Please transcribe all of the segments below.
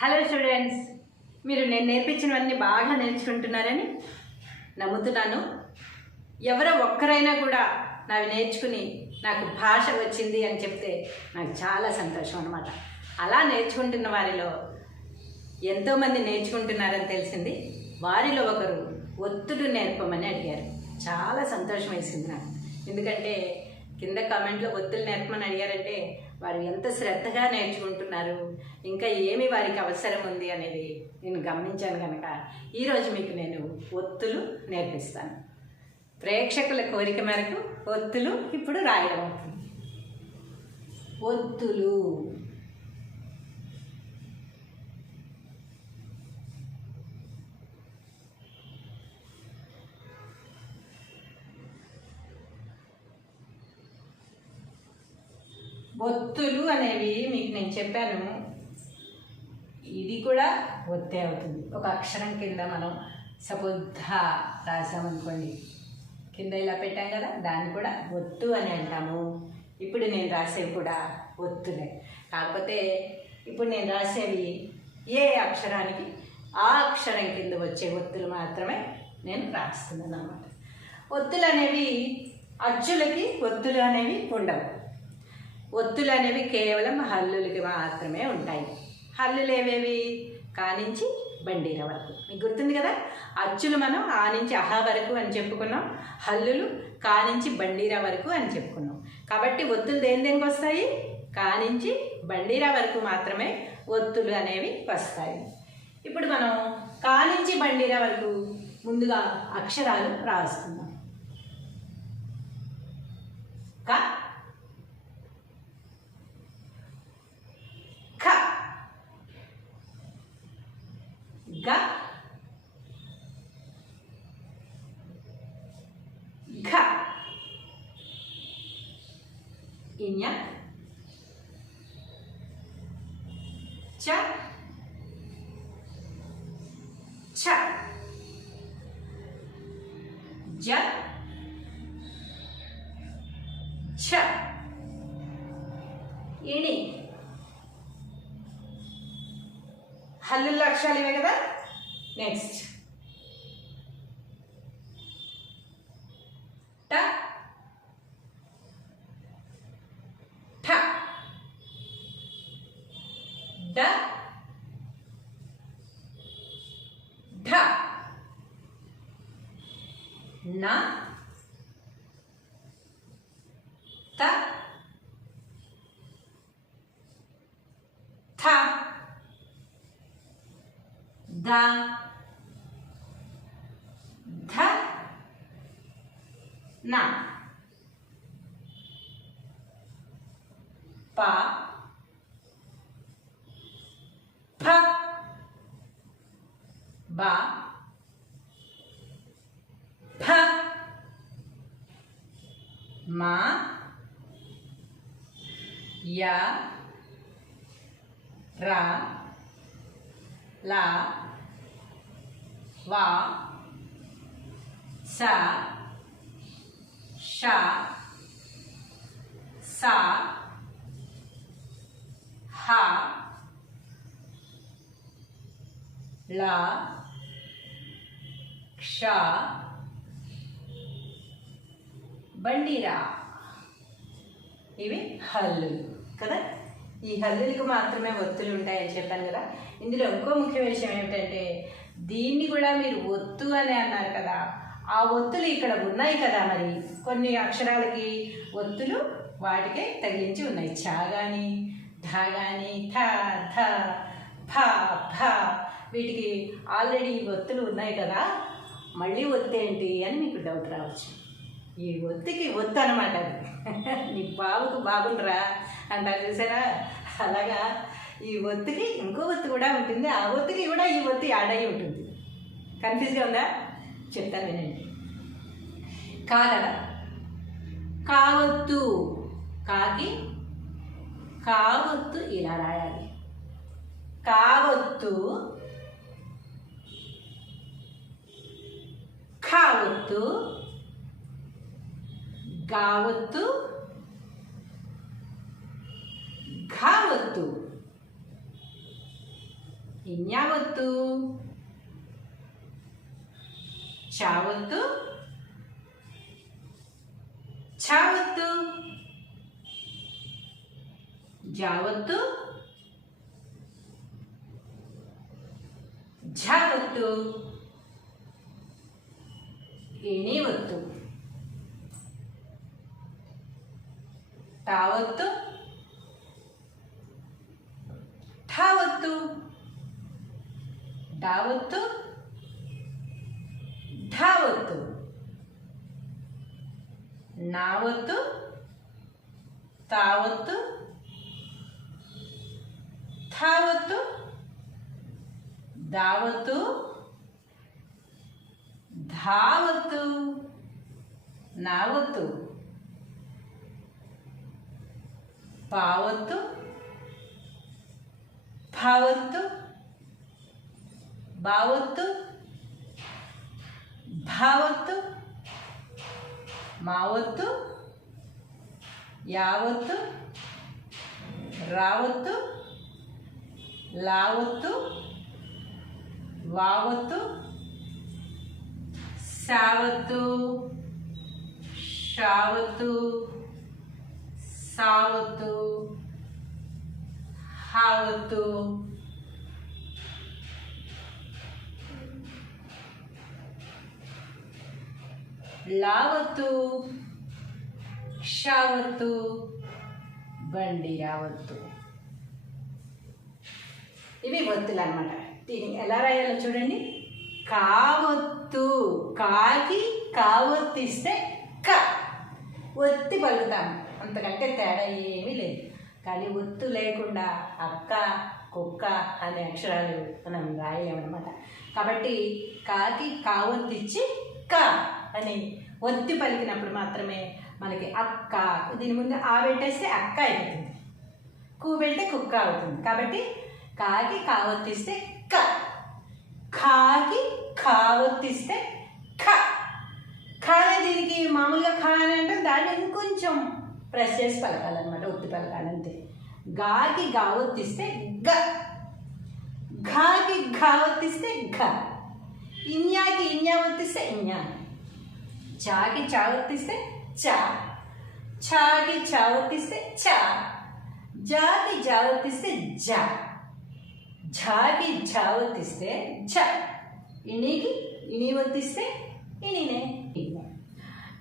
Hello students, మీరు నేను నేర్పించినవన్నీ బాగా నేర్చుకుంటున్నారని నమ్ముతున్నాను. ఎవరో ఒక్కరైనా కూడా నావి నేర్చుకుని నాకు భాష వచ్చింది అని చెప్తే నాకు చాలా సంతోషం అన్నమాట. అలా నేర్చుకుంటున్న వారిలో ఎంతోమంది నేర్చుకుంటున్నారని తెలిసింది. వారిలో ఒకరు ఒత్తులు నేర్పమని అడిగారు. చాలా సంతోషం వేసింది నాకు. ఎందుకంటే కింద కామెంట్లో ఒత్తులు నేర్పమని అడిగారంటే వారు ఎంత శ్రద్ధగా నేర్చుకుంటున్నారు, ఇంకా ఏమి వారికి అవసరం ఉంది అనేది నేను గమనించాను. కనుక ఈరోజు మీకు నేను ఒత్తులు నేర్పిస్తాను. ప్రేక్షకుల కోరిక మేరకు ఒత్తులు ఇప్పుడు రాయడం అవుతుంది. ఒత్తులు. ఒత్తులు అనేవి మీకు నేను చెప్పాను, ఇది కూడా ఒత్తే అవుతుంది. ఒక అక్షరం కింద మనం సపోజ్ ధ రాసామనుకోండి, కింద ఇలా పెట్టాం కదా, దాన్ని కూడా ఒత్తు అని అంటాము. ఇప్పుడు నేను రాసేవి కూడా ఒత్తులే. కాకపోతే ఇప్పుడు నేను రాసేవి ఏ అక్షరానికి ఆ అక్షరం కింద వచ్చే ఒత్తులు మాత్రమే నేను రాస్తున్నాను అన్నమాట. ఒత్తులు అనేవి అచ్చులకి ఒత్తులు అనేవి ఉండవు. ఒత్తులు అనేవి కేవలం హల్లులకి మాత్రమే ఉంటాయి. హల్లులు ఏవేవి? కానించి బండీర వరకు. మీకు గుర్తుంది కదా, అచ్చులు మనం ఆ నుంచి అహా వరకు అని చెప్పుకున్నాం, హల్లులు కానించి బండీరా వరకు అని చెప్పుకున్నాం. కాబట్టి ఒత్తులు దేనికి వస్తాయి? కానించి బండీరా వరకు మాత్రమే ఒత్తులు అనేవి వస్తాయి. ఇప్పుడు మనం కానించి బండీరా వరకు ముందుగా అక్షరాలు రాసుకుందాం. క, గ, ఘ, ఇన్య, చ, ఛ, జ, ఛ, ఇణి. హల్లుల అక్షరాలు ఇవే కదా. నెక్స్ట్ ట, ఠ, డ, ఢ, న, త, థ, ద, ధ, న, ప, ఫ, బ, ఫ, మ, య, ర, ల, వ, స, ష, స, హ, ల, క్ష, బండిరా. ఇవి హల్లులు కదా. ఈ హల్లులకు మాత్రమే ఒత్తులు ఉంటాయని చెప్పాను కదా. ఇందులో ఇంకో ముఖ్య విషయం ఏమిటంటే, దీన్ని కూడా మీరు ఒత్తు అని అన్నారు కదా, ఆ ఒత్తులు ఇక్కడ ఉన్నాయి కదా. మరి కొన్ని అక్షరాలకి ఒత్తులు వాటికే తగిలించి ఉన్నాయి. ఛ కానీ, ధ కానీ, థ, థ, ఫ, ఫ, వీటికి ఆల్రెడీ ఒత్తులు ఉన్నాయి కదా. మళ్ళీ ఒత్తేంటి అని మీకు డౌట్ రావచ్చు. ఈ ఒత్తికి ఒత్తు అనమాట. నీ బాబుకు బాబునరా అంటారు చూసారా, అలాగా ఈ ఒత్తికి ఇంకో ఒత్తు కూడా ఉంటుంది. ఆ ఒత్తికి కూడా ఈ ఒత్తి యాడ్ అయి ఉంటుంది. కన్ఫ్యూజ్గా ఉందా? చెప్తాను వినండి. కా కదా, కావొత్తు. కాకి కావొత్తు ఇలా రాయాలి. కావొత్తు, ఖావొత్తు, గావొత్తు, ఘావొత్తు. ఇన్యా ఒత్తు, చా ఒత్తు, ఛా ఒత్తు, జా ఒత్తు, ఝ ఒత్తు, ఇని ఒత్తు, టా ఒత్తు, ఠా ఒత్తు, డా ఒత్తు, ఢా ఒత్తు, నా ఒత్తు, తా ఒత్తు, థా ఒత్తు, దా ఒత్తు, ధా ఒత్తు, నా ఒత్తు, పా ఒత్తు, భా ఒత్తు, బా ఒత్తు, భా ఒత్తు, మా ఒత్తు, యా ఒత్తు, రా ఒత్తు, లా ఒత్తు, వా ఒత్తు, సా ఒత్తు, షా ఒత్తు, సా ఒత్తు, హా ఒత్తు, లా ఒత్తు, షా ఒత్తు, బండి రావద్దు. ఇవి ఒత్తులు అనమాట. దీన్ని ఎలా రాయాలో చూడండి. కావొత్తు, కాకి కావొత్తిస్తే క ఒత్తి పలుకుతాము, అంతకంటే తేడా ఏమీ లేదు. కానీ ఒత్తు లేకుండా అక్క కుక్క అనే అక్షరాలు మనం రాయలేమన్నమాట. కాబట్టి కాకి కావొత్తిచ్చి క అని ఒత్తి పలికినప్పుడు మాత్రమే మనకి అక్క, దీని ముందు ఆ పెట్టేస్తే అక్క అయిపోతుంది, కు పెడితే కుక్క అవుతుంది. కాబట్టి కాకి కావొత్తిస్తే క, ఖాకి కావొత్తిస్తే ఖ. ఖ అనే దీనికి మామూలుగా ఖ అని అంటే దాన్ని ఇంకొంచెం ప్రెస్ చేసి పలకాలన్నమాట, ఒత్తి పలకాలంతే. గాకి గావొత్తిస్తే గ, ఘాకి ఘావొత్తిస్తే ఘ, ఇన్యాకి ఇన్యా ఒత్తిస్తే ఇన్యా, చాకి చావొత్తిస్తే చా, ఛాకి చావొత్తిస్తే చా, జాకి జావొత్తిస్తే జా, ఝాకి ఝావొత్తిస్తే ఝ, ఇనికి ఇని ఒత్తిస్తే ఇనినే.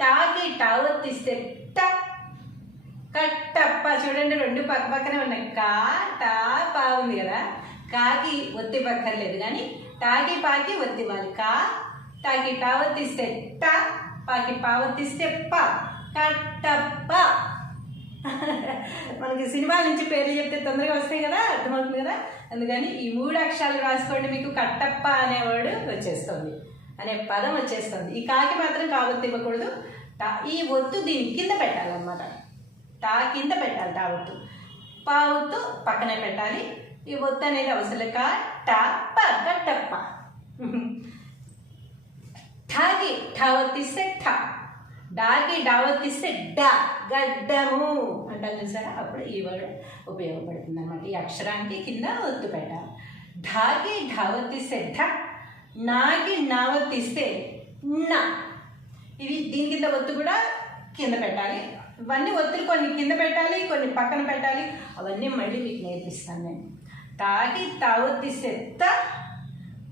టాకి టావొత్తిస్తే ట, కట్టప్ప. చూడండి రెండు పక్క పక్కనే ఉన్నాయి. కా టా పా ఉంది కదా, కాకి ఒత్తి పక్కర్లేదు కానీ టాకి పాకి ఒత్తివ్వాలి. కా టాకి టావొత్తిస్తే ట, పాకి పావొత్తిస్తే ప, కట్టప్ప. మనకి సినిమాల నుంచి పేర్లు చెప్తే తొందరగా వస్తాయి కదా, అర్థమవుతుంది కదా. అందుకని ఈ 3 అక్షరాలు రాసుకోండి, మీకు కట్టప్ప అనేవాడు వచ్చేస్తుంది, అనే పదం వచ్చేస్తుంది. ఈ కాకి మాత్రం కావొత్తి ఇవ్వకూడదు. ఈ ఒత్తు దీని కింద పెట్టాలన్నమాట. టా కింద పెట్టాలి, టా ఒత్తు. పా ఒత్తు పక్కనే పెట్టాలి. ఈ ఒత్తు అనేది అవసరం. కా టా ప, కట్టప్ప. ఠాకి ఠావొత్తిస్తే ఠ, డాకి డావొత్తిస్తే డా, గడ్డము అంటారు చూసారా, అప్పుడు ఈ వర్డ్ ఉపయోగపడుతుంది అనమాట. ఈ అక్షరానికి కింద ఒత్తు పెట్టాలి. ఢాకి ఢావొత్తిస్తే ఢ, నాకి నావొత్తిస్తే నా. ఇది దీని కింద ఒత్తు కూడా కింద పెట్టాలి. ఇవన్నీ ఒత్తులు కొన్ని కింద పెట్టాలి, కొన్ని పక్కన పెట్టాలి. అవన్నీ మళ్ళీ మీకు నేర్పిస్తాను నేను. తాకి తావొత్తిస్తే త,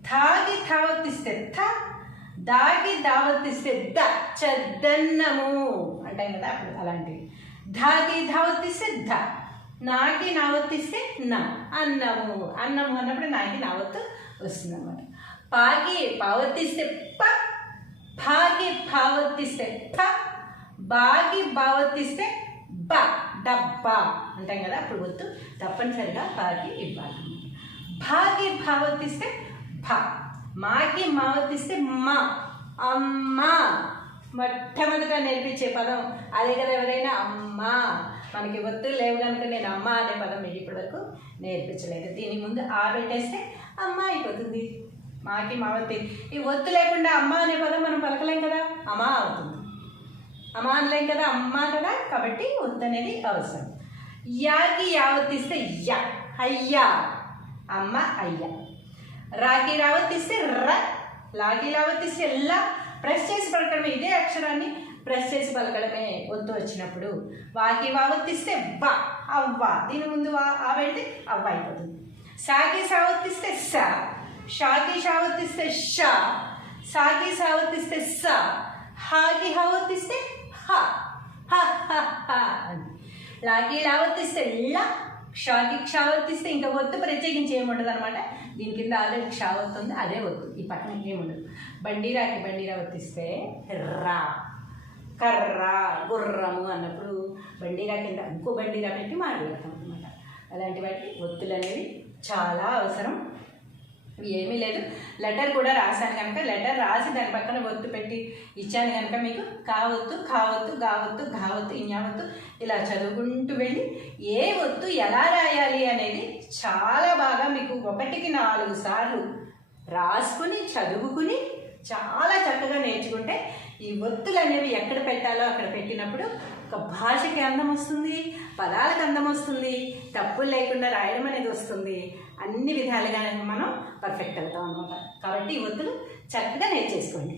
థాకి థావొత్తిస్తే థ, దాకి దావొత్తిస్తే ద, చద్దన్నము అంటాం కదా, అప్పుడు అలాంటివి. ధాకి ధావొత్తిస్తే ధ, నాకి నావొత్తిస్తే నా, అన్నము. అన్నము అన్నప్పుడు నాకి నావొత్తు వస్తుంది అన్నమాట. పాకి పావొత్తిస్తే ప, భాకి భావొత్తిస్తే ఫ, బాకి బావొత్తిస్తే బ, డబ్బా అంటాం కదా, అప్పుడు ఒత్తు తప్పనిసరిగా బాకి ఇవ్వాలి. భాకి భావొత్తిస్తే భ, మాకి మావొత్తిస్తే మా, అమ్మ. మొట్టమొదట నేర్పించే పదం అదే కదా. ఎవరైనా అమ్మ, మనకి ఒత్తులు లేవు కనుక నేను అమ్మ అనే పదం మీకు ఇప్పటివరకు నేర్పించలేదు. దీని ముందు ఆ పెట్టేస్తే అమ్మ అయిపోతుంది. మాకి మావత్తి. ఈ ఒత్తు లేకుండా అమ్మ అనే పదం మనం పలకలేం కదా, అమ్మ అవుతుంది. అమ్మ అనలేం కదా, అమ్మ కదా. కాబట్టి ఒత్తు అనేది అవసరం. యాకి యావత్తిస్తే య, అయ్యా. అమ్మ అయ్య. రాకి రావత్తిస్తే ర, లాకి రావత్తిస్తే లా. ప్రెస్ చేసి పలకడమే, ఇదే అక్షరాన్ని ప్రెస్ చేసి పలకడమే ఒత్తు వచ్చినప్పుడు. వాకి వావత్తిస్తే బ, అవ్వ. దీని ముందు ఆ పెడితే అవ్వ అయిపోతుంది. సాకి సావత్తిస్తే స, షాకి షావత్తిస్తే ష, సాకి సావత్తిస్తే స, హాకి హావత్తిస్తే హ, హ హ హ అని. లాకి లావత్తిస్తే ల, క్షాకి క్షావత్తిస్తే ఇంకా ఒత్తు ప్రత్యేకించి ఏముండదు అనమాట. దీని కింద ఆల్రెడీ క్షావత్తు ఉంది, అదే ఒత్తు. ఈ పక్కన ఏముండదు. బండిరాకి బండిరా వత్తిస్తే రా, కర్ర, గుర్రము అన్నప్పుడు బండిరా కింద ఇంకో బండిరా పెట్టి మాట్లాడతాం అనమాట. అలాంటి వాటికి ఒత్తులు అనేవి చాలా అవసరం. ఏమీ లేదు. లెటర్ కూడా రాశాను కనుక, లెటర్ రాసి దాని పక్కన ఒత్తు పెట్టి ఇచ్చాను కనుక మీకు కావత్తు, కావత్తు, గావత్తు, ఘావత్తు, ఇన్యావత్తు ఇలా చదువుకుంటూ వెళ్ళి ఏ ఒత్తు ఎలా రాయాలి అనేది చాలా బాగా మీకు 1కి 4 సార్లు రాసుకుని చదువుకుని చాలా చక్కగా నేర్చుకుంటే ఈ ఒత్తులు అనేవి ఎక్కడ పెట్టాలో అక్కడ పెట్టినప్పుడు ఒక భాషకి అందం వస్తుంది, పదాలకు అందం వస్తుంది, తప్పులు లేకుండా రాయడం అనేది వస్తుంది. అన్ని విధాలుగా మనం పర్ఫెక్ట్ అవుతాం అనమాట. కాబట్టి ఈ ఒత్తులు చక్కగా నేర్చేసుకోండి.